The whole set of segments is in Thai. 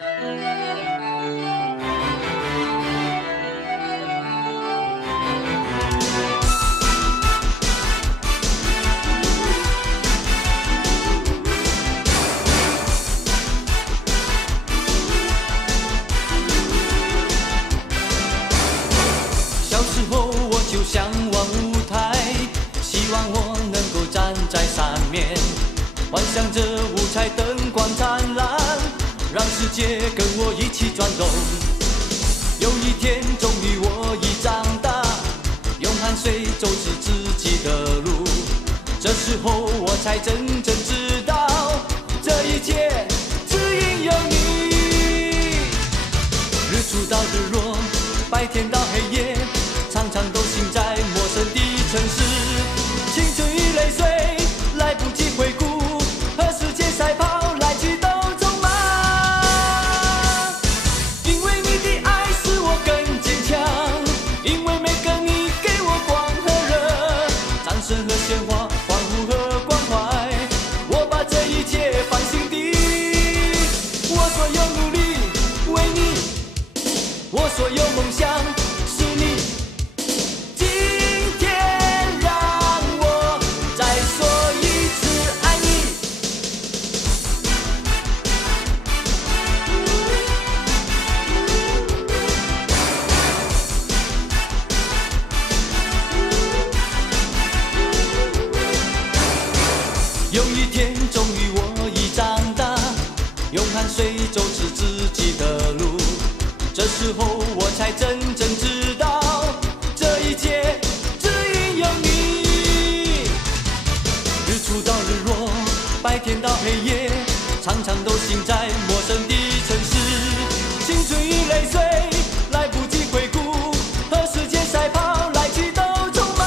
小时候我就向往舞台，希望我能够站在上面，幻想着舞台灯光灿烂，让世界跟我一起转动。有一天终于我已长大，用汗水走直自己的路，这时候我才真正知道，这一切只因有你。日出到日落，白天到黑夜，常常都行在陌生的城市，青春与泪水来不及回顾，和时间赛跑，来去都匆忙。因为你的爱使我更坚强，因为每个你给我光和热，掌声和鲜花，欢呼和关怀，我把这一切放心底。我所有努力为你，我所有梦想是你。有一天终于我已长大，用汗水走直自己的路，这时候我才真正知道，这一切只因有你。日出到日落，白天到黑夜，常常都行在陌生的城市，青春与泪水来不及回顾，和时间赛跑，来去都匆忙。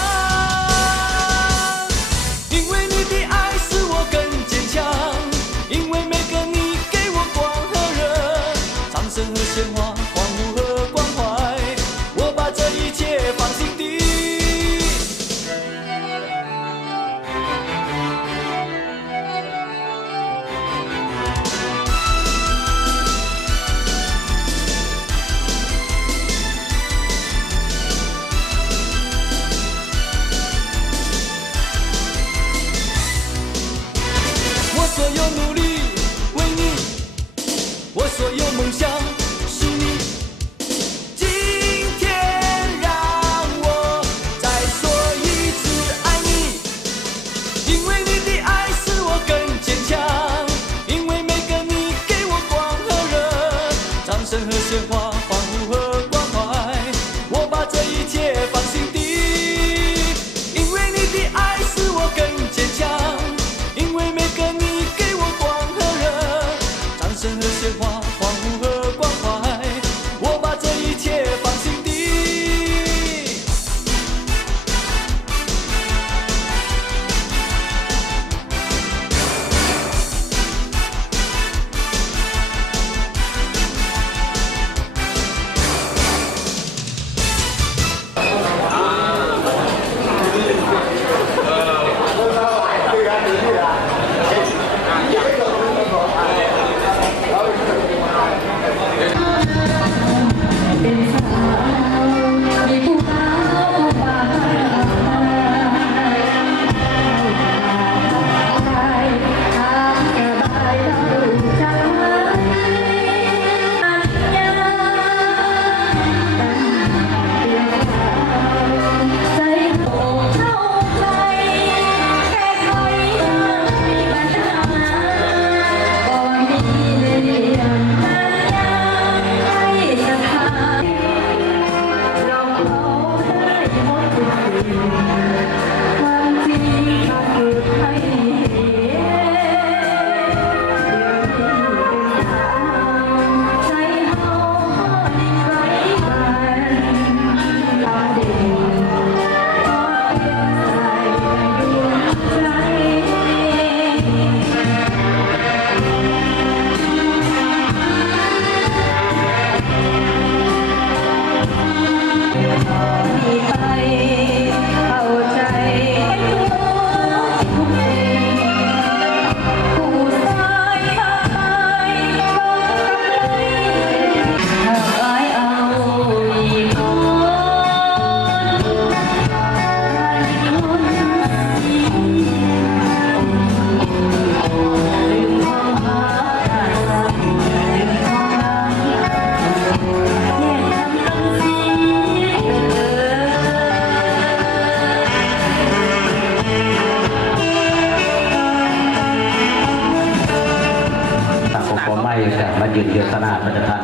因为你的爱使我更坚强，因为每个你给我光和热，掌声和鲜花，欢呼和关怀，我把这一切放心底。我所有努力为你，我所有梦想是你。今天让我再说一次爱你，因为你的爱使我更坚强，因为每个你给我光和热，掌声和鲜花，欢呼和关怀，我把这一切放心底。因为你的爱使我更坚强，因为每个你给我光和热，掌声和鲜花，欢呼和关怀，我把这一切放心底。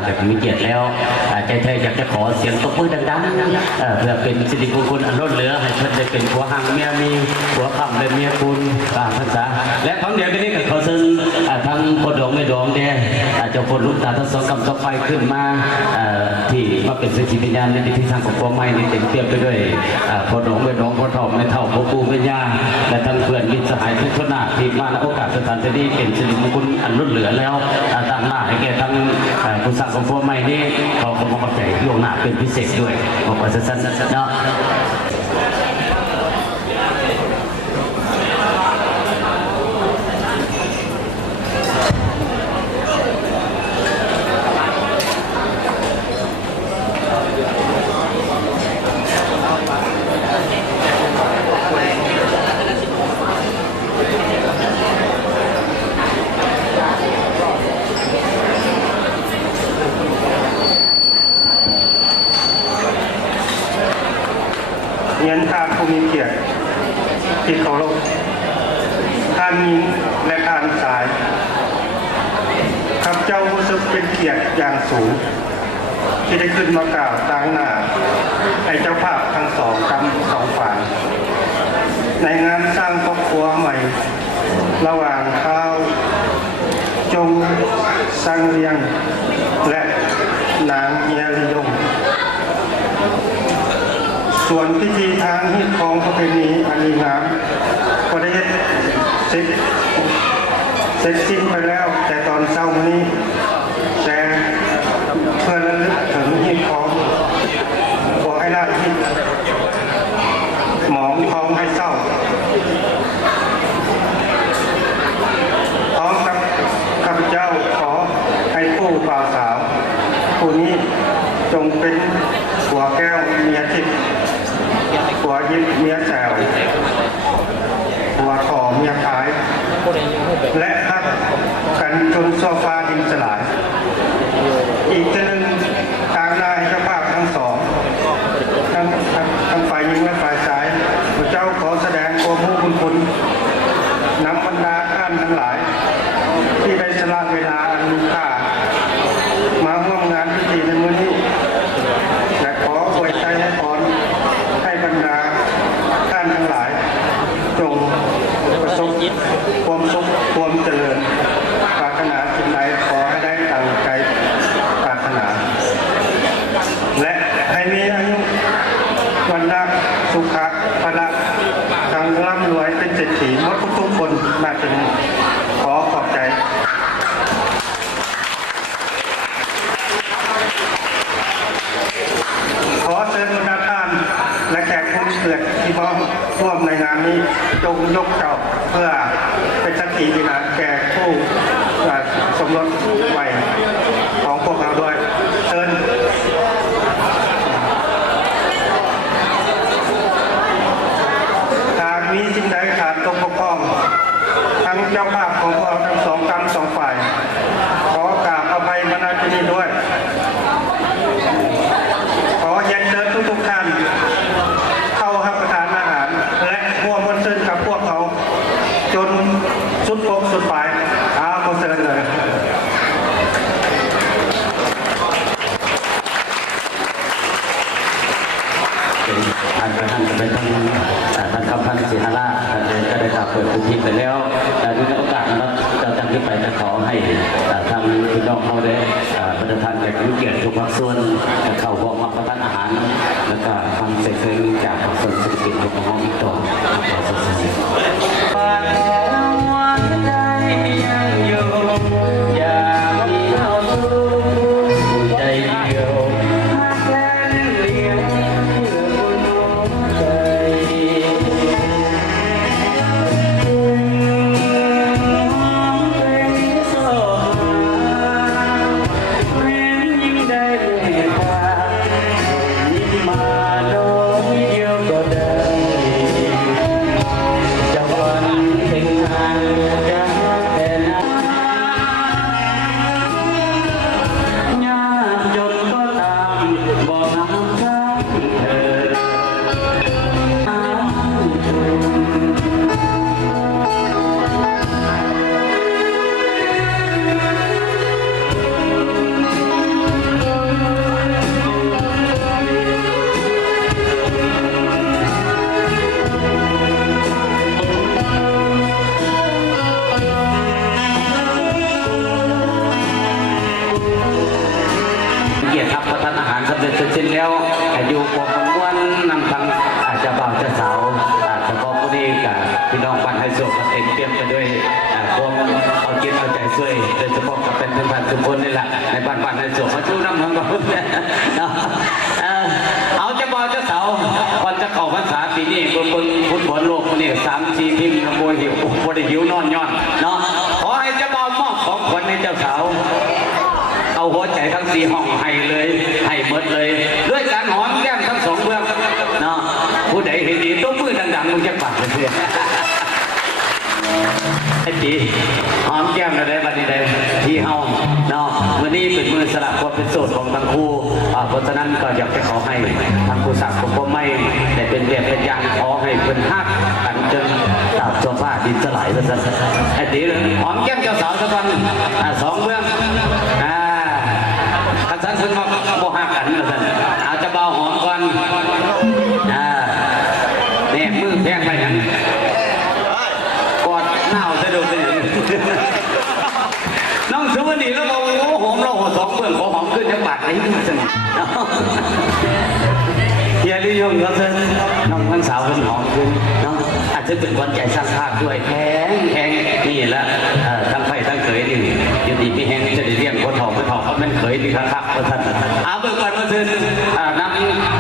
จากมีเกียรติแล้วใจแท้อยากจะขอเสียงตบมือดังๆเพื่อเป็นสิริมงคลอันล้นเหลือให้เพิ่นได้เป็นผัวหังเมียมีผัวคำและเมียคุณตามภาษาและครั้งเดียวกันนี้ก็ขอเชิญทั้งพ่อดองแม่ดองเนี่ยเจ้าคนลูกตาทั้งสองกำสองไฟขึ้นมาที่มาเป็นสิทธิวิญญาณในที่ทางของพ่อไม่นี่เต็มเปี่ยมไปด้วยพ่อดองแม่ดองพ่อทองแม่เท่าพ่อปู่แม่ย่าและทั้งเพื่อนมิตรสหายทุกชนที่มาในโอกาสสถานที่นี้เป็นสิริมงคลอันล้นเหลือแล้วต่างหน้าให้แก่ทั้งผู้สร้างของพ่อไม่นี่เขาขอบใจล่วงหน้าเป็นพิเศษด้วยบอกว่าสั้นๆเนาะเรียนทางผู้มีเกียรติที่เคารพท่านหญิงและท่านชายข้าพเจ้ารู้สึกเป็นเกียรติอย่างสูงที่ได้ขึ้นมากล่าวตั้งหน้าให้เจ้าภาพทั้งสองฝ่ายในงานสร้างครอบครัวใหม่ระหว่างข้าวจงสังเรียงและนางเมียริยงส่วนพิธีทางฮิตของประเพณีอันดีงามก็ได้เสร็จสิ้นไปแล้วแต่ตอนเช้าวันนี้แต่เพื่อระลึกถึงฮิตของบอกให้ละฮิตหมองทองให้เศร้าพร้อมกับข้าพเจ้าขอให้ผู้บ่าวสาวผู้นี้จงเป็นหัวแก้วเมียทิพย์หัวยิบเมียแซวหัวถอเมียขายและฮักกันจนโซฟาดินสลายอีกทีหนึ่งทางนายเจ้าภาพทั้งสองทั้งฝ่ายหญิงและฝ่ายชายพระเจ้าขอแสดงความรู้คุณนำบรรดาท่านทั้งหลายที่ได้สละเวลาอันมีค่ามาร่วมงานพิธีในมื้อนี้และขออวยใจให้พรให้บรรดาท่านทั้งหลายจงประสบความสุขความเจริญปรารถนาสิ่งใดขอให้ได้ตั้งใจปรารถนาและให้มีอายุวันละสุขะพละทั้งร่ำรวยเป็นเศรษฐีหมดทุกๆคนมาถึงขอขอบใจขอเชิญบรรดาท่านและแขกผู้มีเกียรติที่มาร่วมในงานนี้จงยกเจ้าเพื่อเป็นสักขีพยานแก่ผู้สมรสใหม่ของพวกเราด้วยเชิญหากมีสิ่งใดขาดตกบกพร่องทั้งเจ้าภาพของพวกเราทั้งสองฝ่ายขอกราบอภัยมาณที่นี้ด้วยขอเรียนเชิญทุกท่านเข้ารับประทานอาหารและร่วมมวลซื่นกับพวกเขาจนสุดพบสุดปลายขอเชิญเลยท่านเป็นท่านคำพันธ์ศรีหราชก็ได้กล่าวเปิดพื้นที่ไปแล้วแต่ในโอกาสนั้นเราจากที่ไปจะขอให้ทางพี่น้องเขาได้ประทานแก่ผู้เกียรติทุกภาคส่วนเข้าร่วมรับประทานอาหารแล้วก็ฟังเสียงจากภาคส่วนเศรษฐกิจของห้องอีกต่อมาโดนเดียวก็ได้ เกียรติครับประทานอาหารสำเร็จเสร็จสิ้นแล้วอยู่กองม้วนนำทางเจ้าบ่าวเจ้าสาวเฉพาะผู้นี้กับพี่น้องบ้านไฮโซก็เต็มเปี่ยมไปด้วยความเอาจิตเอาใจช่วยโดยเฉพาะกับเป็นท่านทุกคนนี่แหละในบ้านไฮโซเขาชู้น้ำมันก็เอาเจ้าบ่าวเจ้าสาวก่อนจะเข้าพรรษาปีนี้เบิ่งฟุตบอลโลกนี่3-4 ทีมโมหิวโมได้หิวนอนย้อนเนาะขอให้เจ้าบ่าวมอบของขวัญให้เจ้าสาวเอาหัวใจทั้ง4 ห้องให้เลยให้หมดเลยด้วยการหอมแก้มทั้ง2 เบื้องเนาะผู้ใดเห็นดีต้องมือดังๆมึงจะปัดเลยเพื่อนไอ้จีหอมแก้มเราได้บัดนี้ได้ที่เฮาเนาะวันนี้เป็นมือสลับความเป็นโสดของทั้งคู่เพราะฉะนั้นก็อยากจะขอให้ทางผู้สักของผมไม่ได้เป็นแบบเป็นอย่างขอให้เป็นฮักกันจนตับโซฟาดินสลายซะไอ้จีหอมแก้มเจ้าสาวสักวัน2 เบื้องท่านเพิ่งมาโมหะกันนะท่านเอาจะเบาหอมก่อนเนี่ยมือแพงไปอย่างกอดหน้าจะดูเป็นน้องสุวรรณีแล้วบอกโอ้หอมเรา2 เบื้องขอหอมขึ้นจะบาดไอ้ที่มันเฮียนิยมครับท่านน้องทั้งสาวเป็นหอมขึ้นน้องอาจจะเป็นคนใจสร้างภาพด้วยแข็งนี่แหละทั้งไฟทั้งเขยนี่อยู่ดีพี่แห้งจะได้เรียกคนหอมคนหอมเขาเป็นเขยดีครับเพราะท่านเบิกก่อนมาเถิดนัก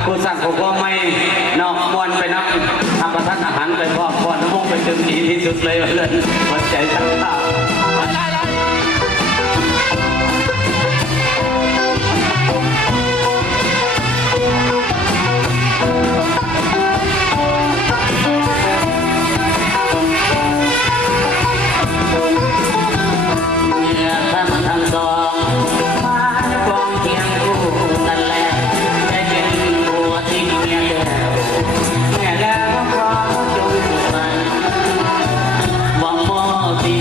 ผู้สร้างเขาก็ไม่นอกมวนไปนักทำประทานอาหารไปพอก่อนน้ำมันไปถึงดีที่สุดเลยเลยหัวใจสร้างภาพหวังมอตี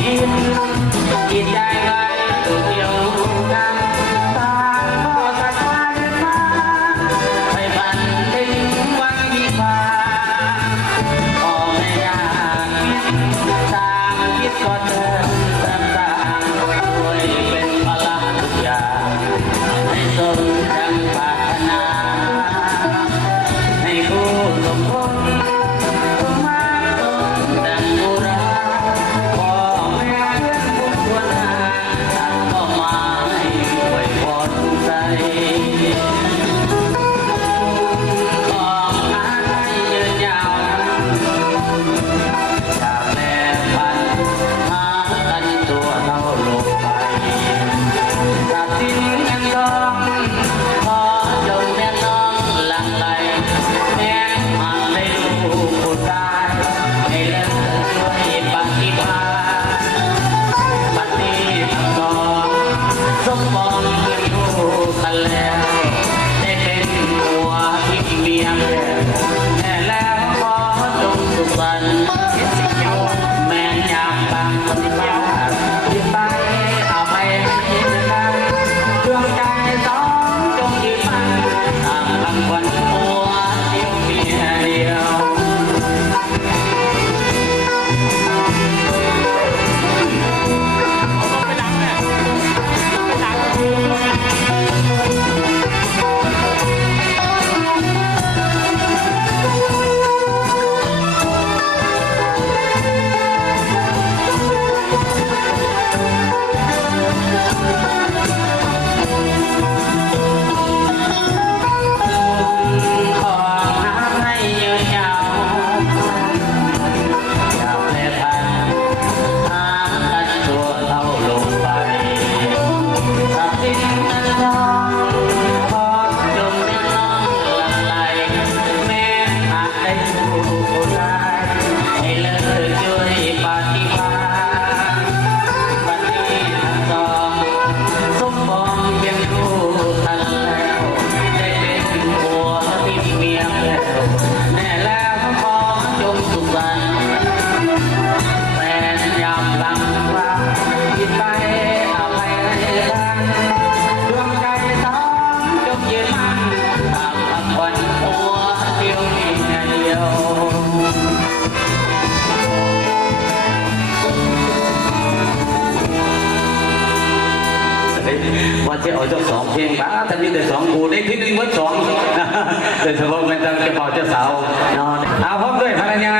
ว่าจะเอาจาก2 เพลงบ้าถ้ามีแต่2คู่ได้ที่1หมด2โดยเฉพาะเป็นเจ้าบ่าวเจ้าสาวนอนเอาพร้อมด้วยภรรยา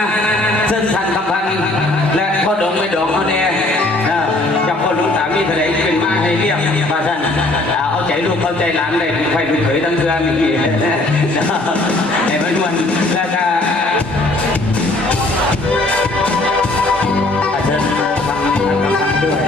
เส้นทันคำพันธ์และพ่อดงไม่ดองเขาแน่กับพ่อหลวงตามีแถลงเป็นมาให้เรียกมาท่านเอาใจลูกเข้าใจหลานเลยไฟเป็นเขยทั้งเทือนนี่ไอ้มันมันแล้วก็เชิญฟังคำด้วย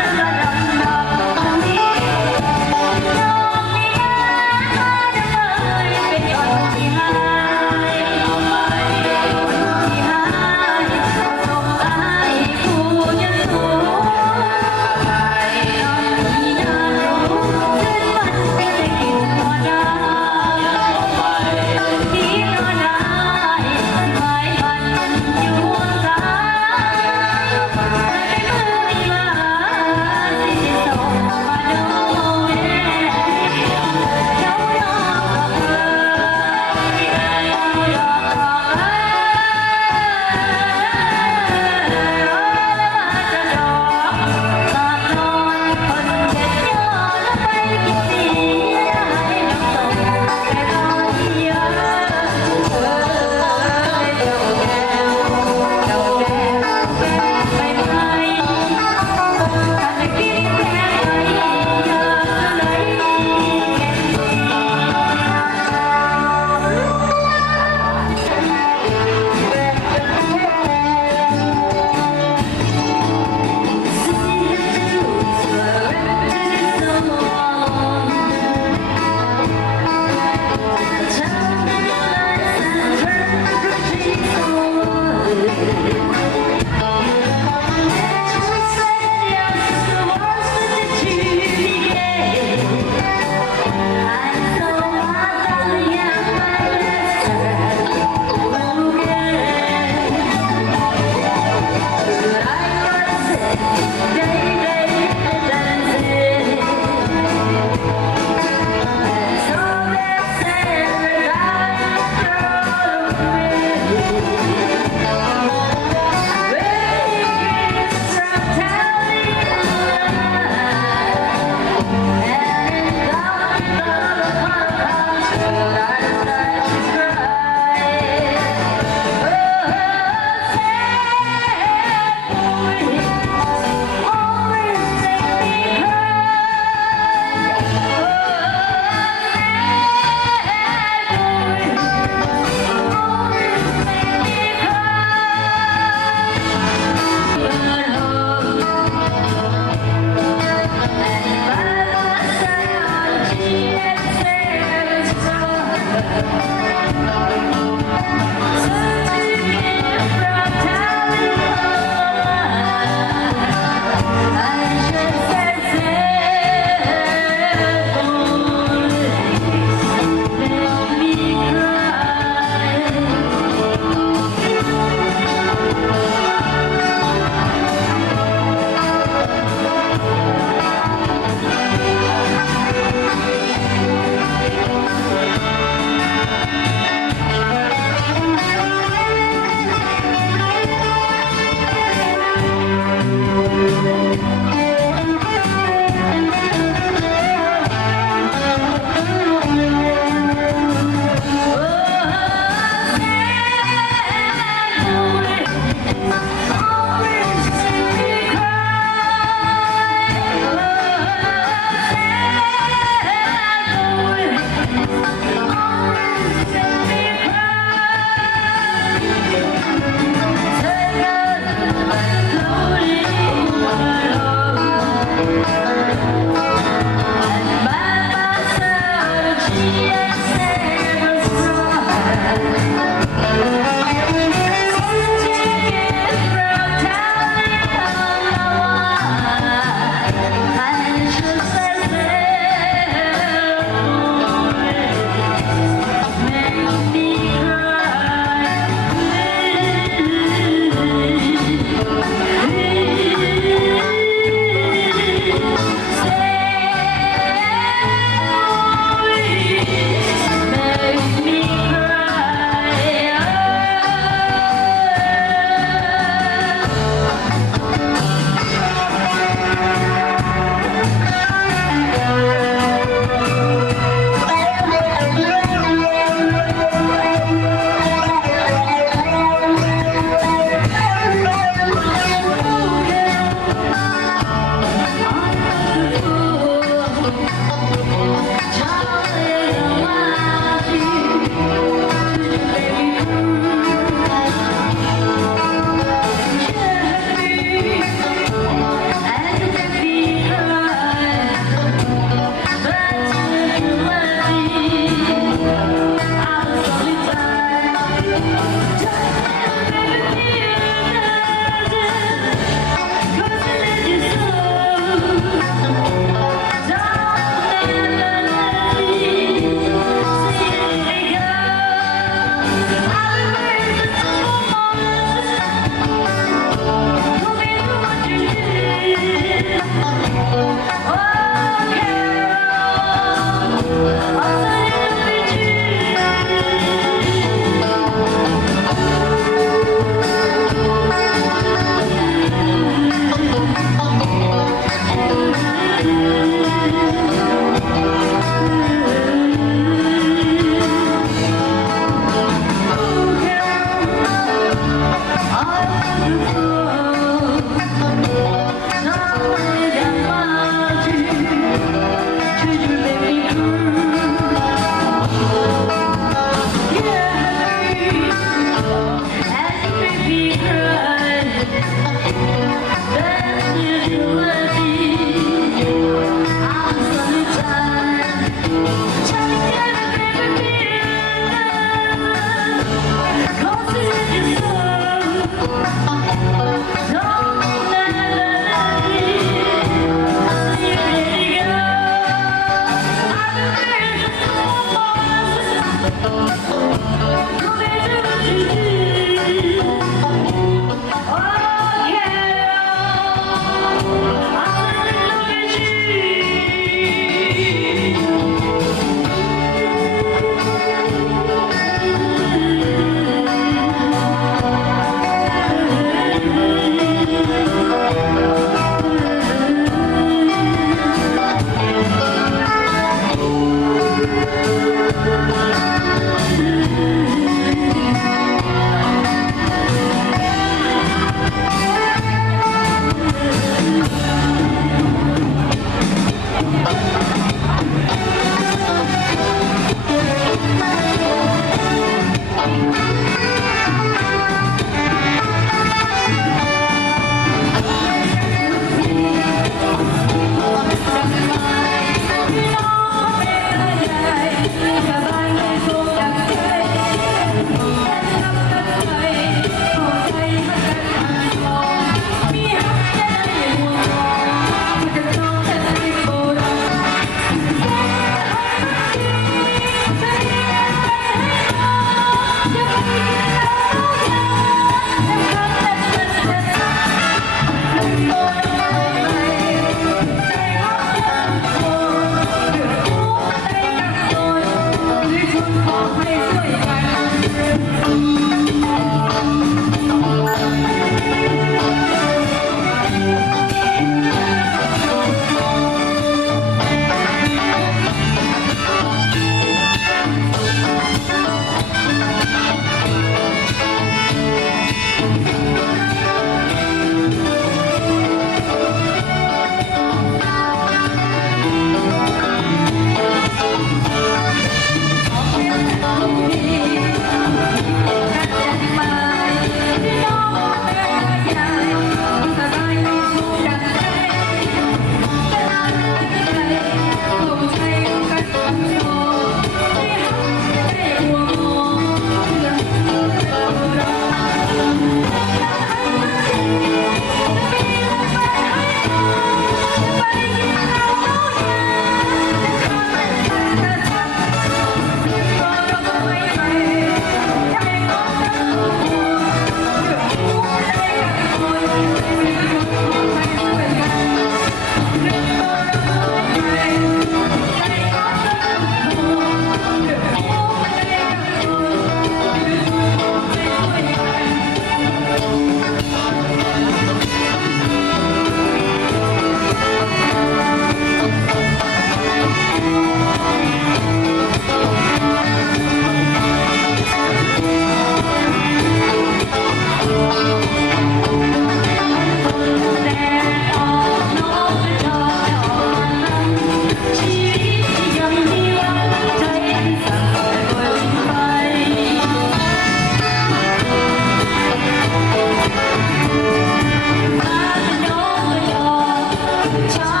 啊。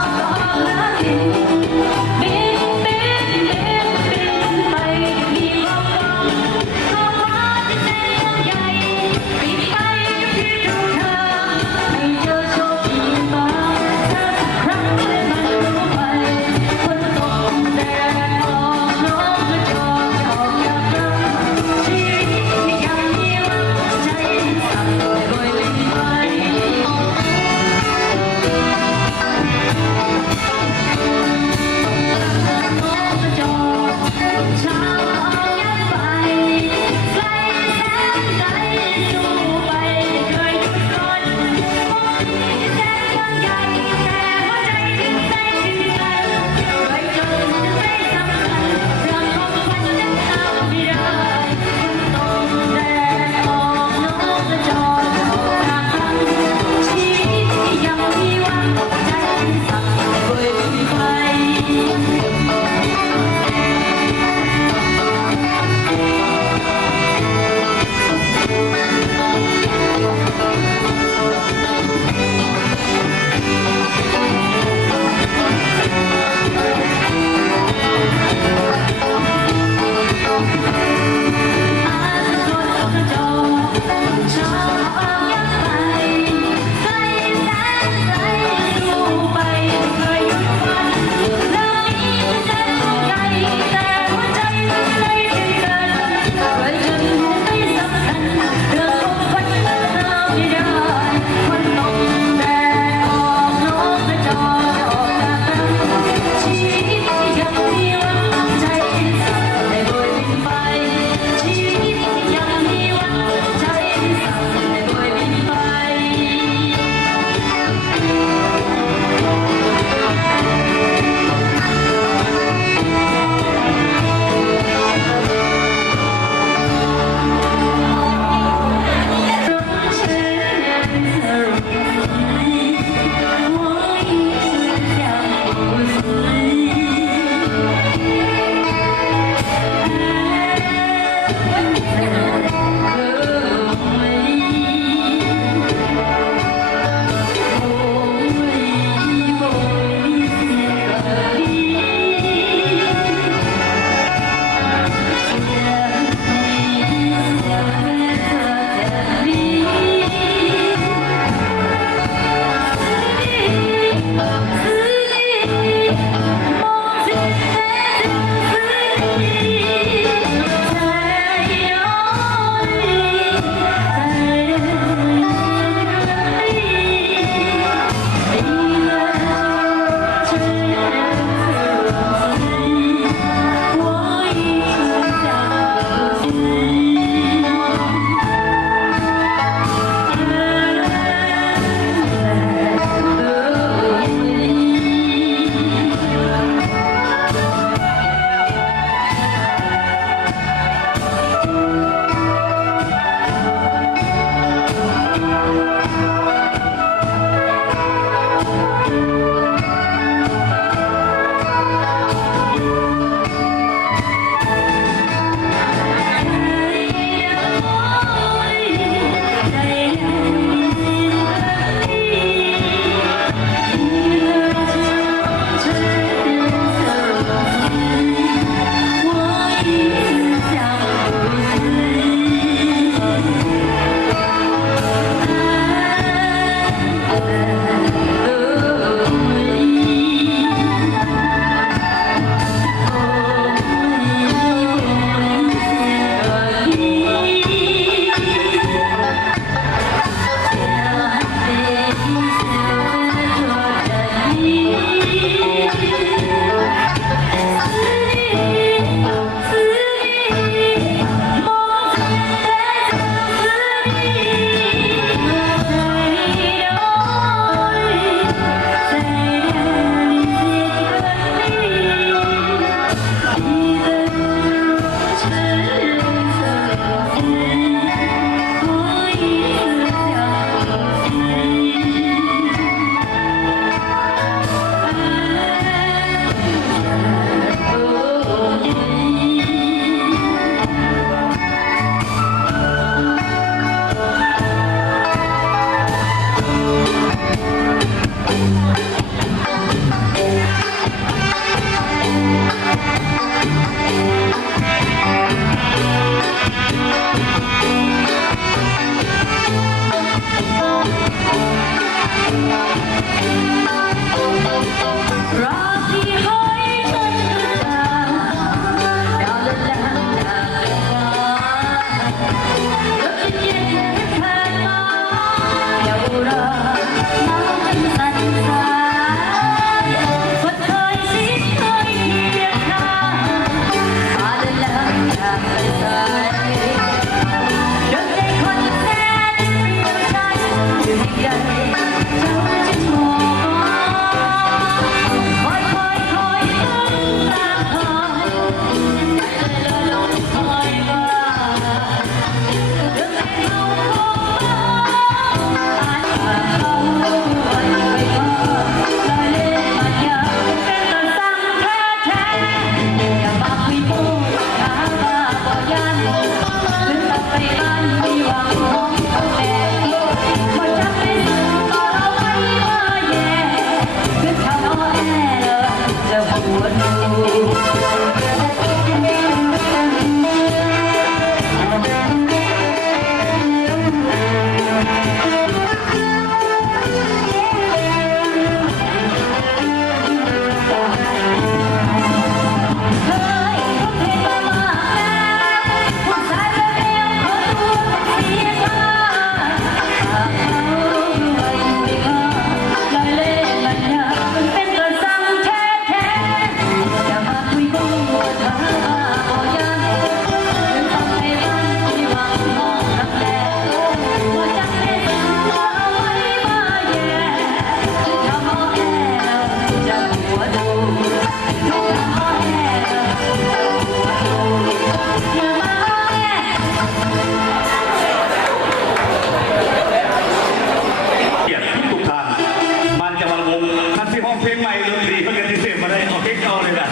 ดนตรีเพื่อนที่เสียมาได้ออกเก๊กเอาเลยนะ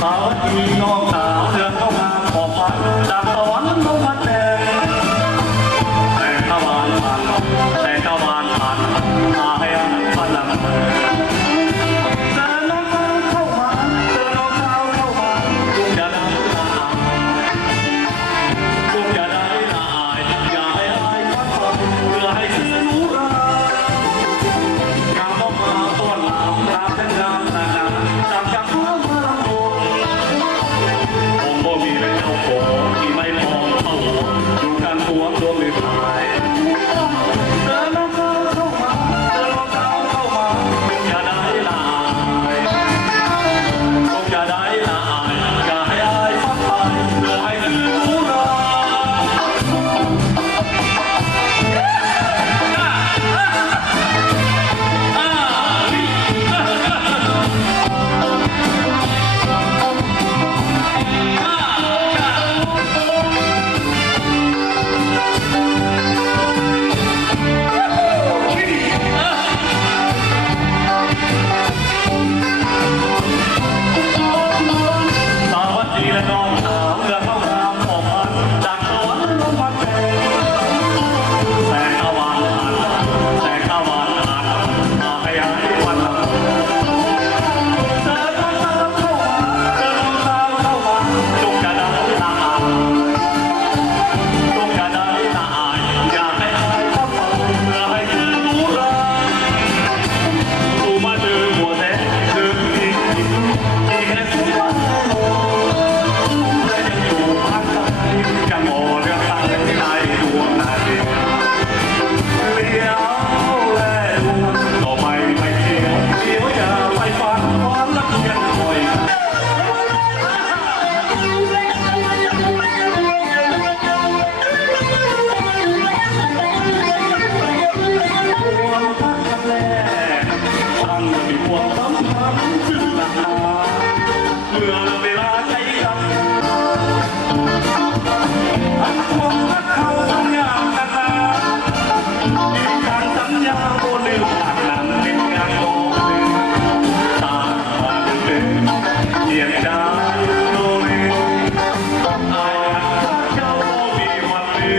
สาวดีน้องสาวเดินเข้ามาขอพักจากสวรรค์ลงมาแต่ตะวันผ่านแต่ตะวันผ่านมาให้พลังเจอน้องสาวเข้ามาเจอน้องสาวเข้ามาลุงอย่าได้ละอายลุงอย่าได้ละอายอย่าให้อายพัดผ่อนเพื่อให้ซื้อรู้รา งามออกมาต้อนรับรามทั้งงามนานาจากหัวมาลำโพงผมบ่มีแม่เจ้าโขที่ไม่มองเข้าหัวอยู่กันตัวดวงหรือพายเจอน้องสาวเข้ามาเจอน้องสาวเข้ามาอย่าได้ละอายต้องอย่าได้ละอายอย่าให้อายพัดไปเพื่อให้ซื้อรู้รา สวัสดีและน้องสาวเรือเข้างามออกพันจากสวรรค์ลงมาแสงตะวันผ่านแสงตะวันผ่านมาให้หายวันละเจอน้องสาวเข้ามาเจอน้องสาวเข้ามาจงอย่าได้ละอายจงอย่าได้ละอายอย่าให้อายพัดผ่อนเพื่อให้ซื้อรู้ราดูมาเจอหัวแดงเจอที่แค่สุดวัน ยังมองเรื่องตั้งใจดวงนาทีเลี้ยวและดูต่อไปไม่เที่ยวเดี๋ยวอย่าไปฝันความรักกันคอยความรักกันแลตั้งมีความสำคัญซึ่งหนักหนาเมื่อเวลาใจกัน ความรักเขาสัญญากันนะมีการสัญญาโบลืมผ่านนั้นเป็นงานโบลืมตาลืมเป็นเพียงได้โดยอายรักเจ้ามีวันลื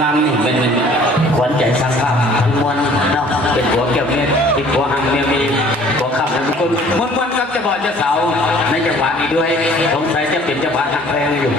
งามนี่เป็นขวัญใจสร้างภาพทั้งมวลเนาะเป็นหัวเกี่ยวเม็ดเป็นหัวหังเมียมีหัวขับทั้งคนมวลกับเจ้าบ่าวเจ้าสาวในจังหวะนี้ด้วยสงสัยจะเป็นเจ้าบ่าวหักแพงอยู่